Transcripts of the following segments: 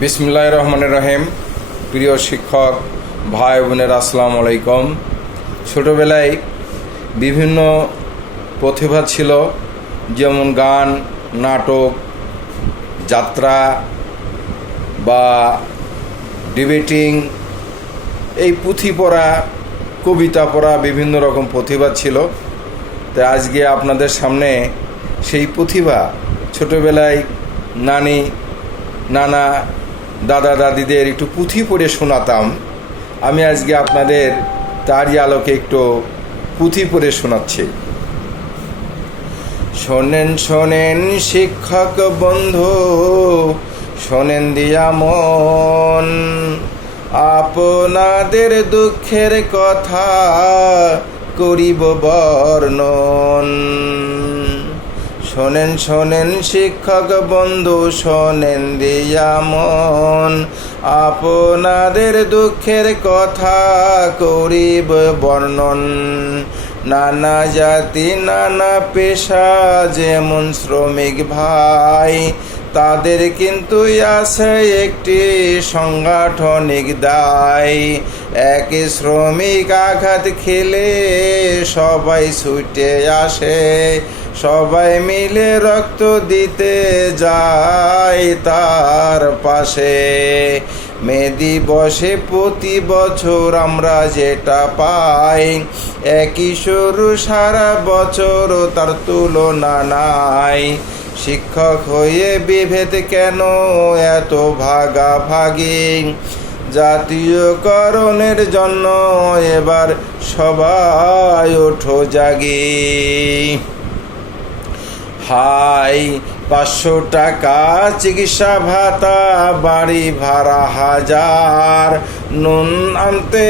বিসমিল্লাহির রহমানির রহিম। প্রিয় শিক্ষক ভাই বোনের আসসালামু আলাইকুম। ছোটোবেলায় বিভিন্ন প্রতিভা ছিল, যেমন গান, নাটক, যাত্রা বা ডিবেটিং, এই পুঁথি পড়া, কবিতা পড়া, বিভিন্ন রকম প্রতিভা ছিল। তো আজকে আপনাদের সামনে সেই প্রতিভা, ছোটোবেলায় নানা দাদা দাদিদের একটু পুঁথি পড়ে শোনাতাম, আমি আজকে আপনাদের তারই আলোকে একটু পুঁথি পড়ে শোনাচ্ছি। শোনেন শোনেন শিক্ষক বন্ধু, শোনেন দিয়া মন, আপনাদের দুঃখের কথা করিব বর্ণন। শোনেন শোনেন শিক্ষক বন্ধু, শোনেন দিয়া মন, আপনাদের দুঃখের কথা করিব বর্ণন। নানা জাতি নানা পেশা, যেমন শ্রমিক ভাই, তাদের কিন্তু আছে একটি সাংগঠনিক দায়। এক শ্রমিক আঘাত খেলে সবাই ছুটে আসে, সবাই মিলে রক্ত দিতে যায় তার পাশে। মে দিবসে প্রতি বছর আমরা যেটা পাই, একই শুরু সারা বছর তার তুলনা নাই। শিক্ষক হয়ে বিভেদ কেন এত ভাগাভাগি, জাতীয়করণের জন্য এবার সবাই ওঠো জাগি। হাই 500 টাকা চিকিৎসা ভাতা, বাড়ি ভাড়া 1000, নুন আনতে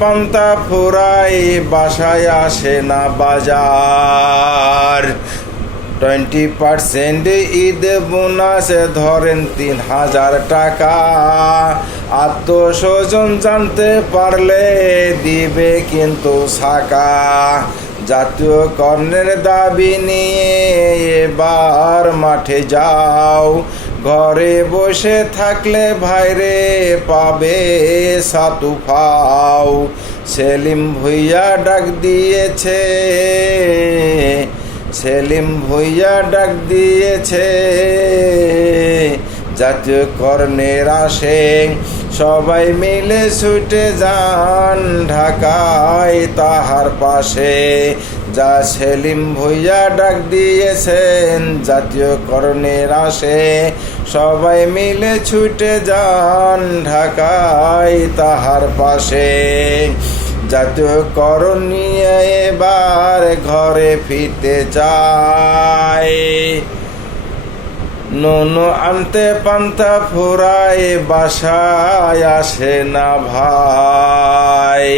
পান্তা ফুরাই, বাসায় আসে না বাজার। 20% ঈদ বোনাস, ধরেন 3000 টাকা, আত্মস্বজন জানতে পারলে দিবে কিন্তু ছাকা। জাতীয়করণের দাবি নিয়ে এবার মাঠে যাও, ঘরে বসে থাকলে ভাইরে পাবে সাতু ফাও। সেলিম ভুইয়া ডাক দিয়েছে, সেলিম ভুইয়া ডাক দিয়েছে, জাতীয়করণের আসে সবাই মিলে ছুটে যান ঢাকায় তাহার পাশে। যা সেলিম ভুইয়া ডাক দিয়েছেন, জাতীয়করণের আসে সবাই মিলে ছুটে যান ঢাকায় তাহার পাশে। জাতীয়করণ নিয়ে এবার ঘরে ফিরতে চাই, নুন আনতে পান্তা ফুরায়, বাসায় আসে না ভাই।